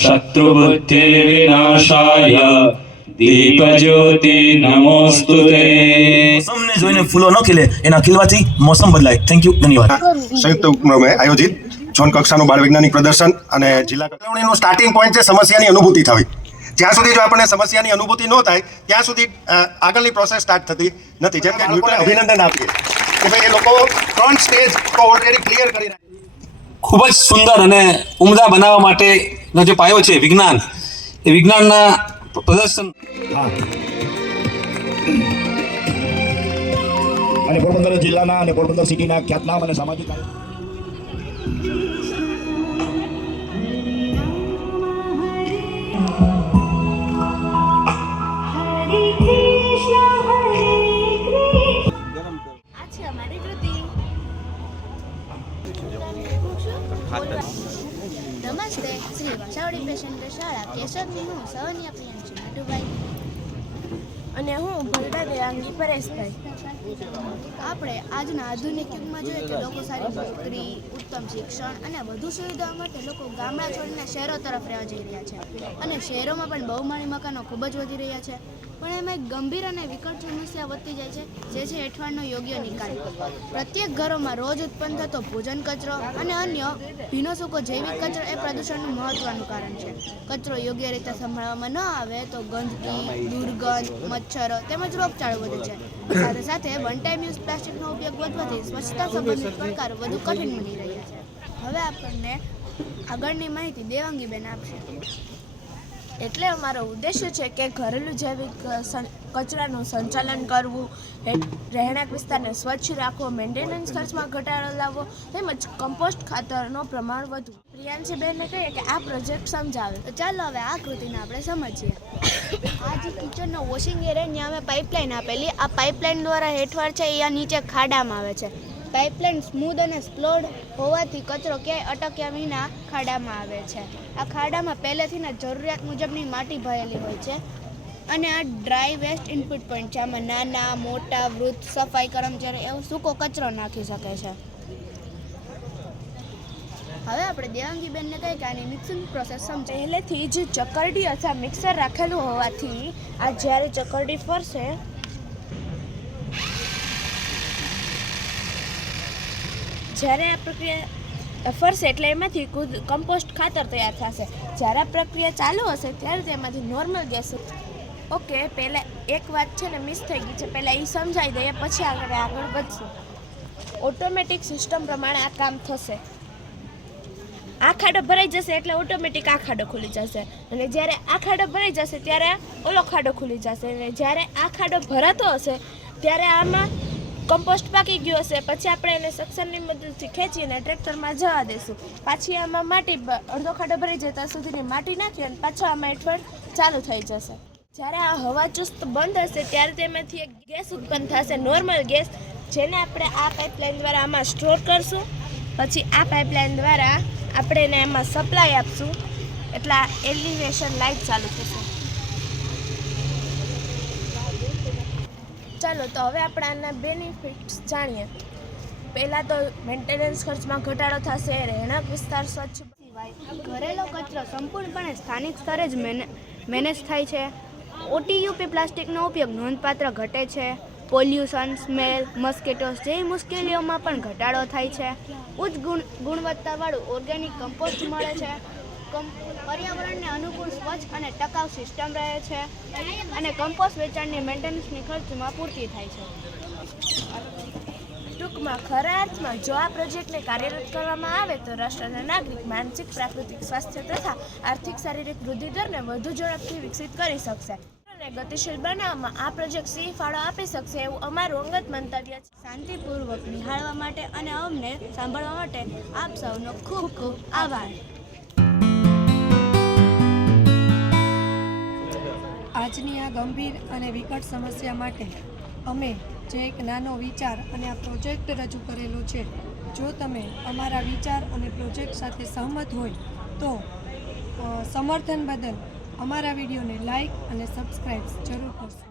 शत्रुबुद्धि विनाशाय दीपज्योति नमोस्तुते। मौसमने જોઈને ફૂલો ન ખીલે એના ખીલવાથી મોસમ બદલાય। થેન્ક યુ, ધન્યવાદ। સંયુક્ત ઉપક્રમે આયોજિત ઝોન કક્ષાનું બાળ વૈજ્ઞાનિક પ્રદર્શન અને જિલ્લા કક્ષાનું સ્ટાર્ટિંગ પોઈન્ટ છે સમસ્યાની અનુભૂતિ થવી। જ્યાં સુધી જો આપણને સમસ્યાની અનુભૂતિ ન થાય ત્યાં સુધી આગળની પ્રોસેસ સ્ટાર્ટ થતી નથી। જેમ કે લોકોને અભિનંદન આપીએ કે ભાઈ એ લોકો 3 સ્ટેજ ઓલરેડી ક્લિયર કરી નાખ્યા। ખૂબ જ સુંદર અને ઉમદા બનાવવા માટેનો જે પાયો છે વિજ્ઞાન, એ વિજ્ઞાનના પ્રદર્શન અને પોરબંદર જિલ્લાના અને પોરબંદર સિટીના ખ્યાતનામ અને સામાજિક નમસ્તે, શ્રી વસાવડી પેશન્ટ શાળા કેશોદની હું સવનિયા પ્રિયાંશી નટુભાઈ અને હું ભરડા દેવાંગી પરેશભાઈ। આપણે આજના આધુનિક યુગમાં જોઈએ કે લોકો સારી નોકરી, ઉત્તમ શિક્ષણ અને વધુ સુવિધાઓ માટે લોકો ગામડા છોડીને શહેરો તરફ રહેવા જઈ રહ્યા છે અને શહેરોમાં પણ બહુમાળી મકાનો ખૂબ જ વધી રહ્યા છે। પણ એમાં એક ગંભીર અને વિકટ સમસ્યા વધતી જાય છે, જે છે હેઠવાડનો યોગ્ય નિકાલ। પ્રત્યેક ઘરોમાં રોજ ઉત્પન્ન થતો ભોજન કચરો અને અન્ય ભીનો સૂકો જૈવિક કચરો એ પ્રદૂષણનું મહત્વનું કારણ છે। કચરો યોગ્ય રીતે સંભાળવામાં ન આવે તો ગંદકી, દુર્ગંધ, મચ્છરો તેમજ રોગચાળો વધે છે। સાથે સાથે વન ટાઈમ યુઝ પ્લાસ્ટિકનો ઉપયોગ વધવાથી સ્વચ્છતા સંબંધિત પડકારો વધુ કઠિન બની રહ્યા છે। હવે આપણને આગળની માહિતી દેવાંગીબેન આપશે। એટલે અમારો ઉદ્દેશ્ય છે કે ઘરેલું જૈવિક કચરાનું સંચાલન કરવું, રહેણાંક વિસ્તારને સ્વચ્છ રાખવો, મેન્ટેનન્સ ખર્ચમાં ઘટાડો લાવવો તેમજ કમ્પોસ્ટ ખાતરનું પ્રમાણ વધવું। પ્રિયાંશીબેનને કહીએ કે આ પ્રોજેક્ટ સમજાવે। તો ચાલો હવે આ કૃતિને આપણે સમજીએ। આ જે કિચનનો વોશિંગ એરિયા ત્યાં અમે પાઇપલાઇન આપેલી, આ પાઇપલાઇન દ્વારા હેઠવાડ છે એ નીચે ખાડામાં આવે છે। પાઇપલાઇન સ્મૂધ અને સ્લોડ હોવાથી કચરો ક્યાંય અટક્યા વિના ખાડામાં આવે છે। આ ખાડામાં પહેલેથી જરૂરિયાત મુજબની માટી ભરેલી હોય છે અને આ ડ્રાય વેસ્ટ ઇનપુટ પોઈન્ટ છે। આમાં નાના, મોટા, વૃદ્ધ, સફાઈ કર્મચારી એવો સૂકો કચરો નાખી શકે છે। હવે આપણે દેવાંગીબેનને કહીએ કે આની મિક્સિંગ પ્રોસેસ સમજાય। પહેલેથી જ ચકરડી અથવા મિક્સર રાખેલું હોવાથી આ જ્યારે ચકરડી ફરશે જ્યારે આ પ્રક્રિયા ફરશે એટલે એમાંથી કમ્પોસ્ટ ખાતર તૈયાર થશે। જ્યારે આ પ્રક્રિયા ચાલુ હશે ત્યારે તેમાંથી નોર્મલ ગેસ ઓકે પહેલાં એક વાત છે ને મિસ થઈ ગઈ છે, પહેલાં એ સમજાવી દઈએ પછી આગળ વધશું। ઓટોમેટિક સિસ્ટમ પ્રમાણે આ કામ થશે। આ ખાડો ભરાઈ જશે એટલે ઓટોમેટિક આ ખાડો ખુલી જશે અને જ્યારે આ ખાડો ભરાઈ જશે ત્યારે ઓલો ખાડો ખુલી જશે અને જ્યારે આ ખાડો ભરાતો હશે ત્યારે આમાં કમ્પોસ્ટ પાકી ગયું હશે। પછી આપણે એને સક્શનની મદદથી ખેંચીને ટ્રેક્ટરમાં જવા દઈશું। પાછી આમાં માટી અડધો ખાડો ભરાઈ જાય ત્યાં સુધીની માટી નાખી અને પાછો આમાં હેઠળ ચાલુ થઈ જશે। જ્યારે આ હવા ચુસ્ત બંધ હશે ત્યારે તેમાંથી એક ગેસ ઉત્પન્ન થશે, નોર્મલ ગેસ, જેને આપણે આ પાઇપલાઇન દ્વારા આમાં સ્ટોર કરશું। પછી આ પાઇપલાઇન દ્વારા આપણે એને એમાં સપ્લાય આપશું એટલે આ એલિવેશન લાઇટ ચાલુ થશે। ચાલો તો હવે આપણે આના બેનિફિટ્સ જાણીએ। પહેલાં તો મેન્ટેનન્સ ખર્ચમાં ઘટાડો થશે, રહેણાંક વિસ્તાર સ્વચ્છ સિવાય ઘરેલો કચરો સંપૂર્ણપણે સ્થાનિક સ્તરે જ મેનેજ થાય છે। ઓટીયુપી પ્લાસ્ટિકનો ઉપયોગ નોંધપાત્ર ઘટે છે। પોલ્યુશન, સ્મેલ, મસ્કીટોસ જેવી મુશ્કેલીઓમાં પણ ઘટાડો થાય છે। ઉચ્ચ ગુણવત્તાવાળું ઓર્ગેનિક કમ્પોસ્ટ મળે છે। પર્યાવરણને અનુકૂળ, સ્વચ્છ અને ટકાઉ સિસ્ટમ રહે છે અને કમ્પોસ્ટ વેચાણની મેન્ટેનન્સની ખર્ચમાં પૂર્તિ થાય છે। ટૂંકમાં ખરા અર્થમાં જો આ પ્રોજેક્ટને કાર્યરત કરવામાં આવે તો રાષ્ટ્રના નાગરિક માનસિક, પ્રાકૃતિક સ્વાસ્થ્ય તથા આર્થિક શારીરિક વૃદ્ધિ દરને વધુ ઝડપથી વિકસિત કરી શકશે અને ગતિશીલ બનાવવામાં આ પ્રોજેક્ટ સિંહ ફાળો આપી શકશે એવું અમારું અંગત મંતવ્ય છે। શાંતિપૂર્વક નિહાળવા માટે અને અમને સાંભળવા માટે આપ સૌનો ખૂબ ખૂબ આભાર। આજની આ ગંભીર અને વિકટ સમસ્યા માટે અમે જે એક નાનો વિચાર અને આ પ્રોજેક્ટ રજૂ કરેલો છે, જો તમે અમારા વિચાર અને પ્રોજેક્ટ સાથે સહમત હોય તો સમર્થન બદલ અમારા વિડીયોને લાઈક અને સબસ્ક્રાઈબ જરૂર કરશો.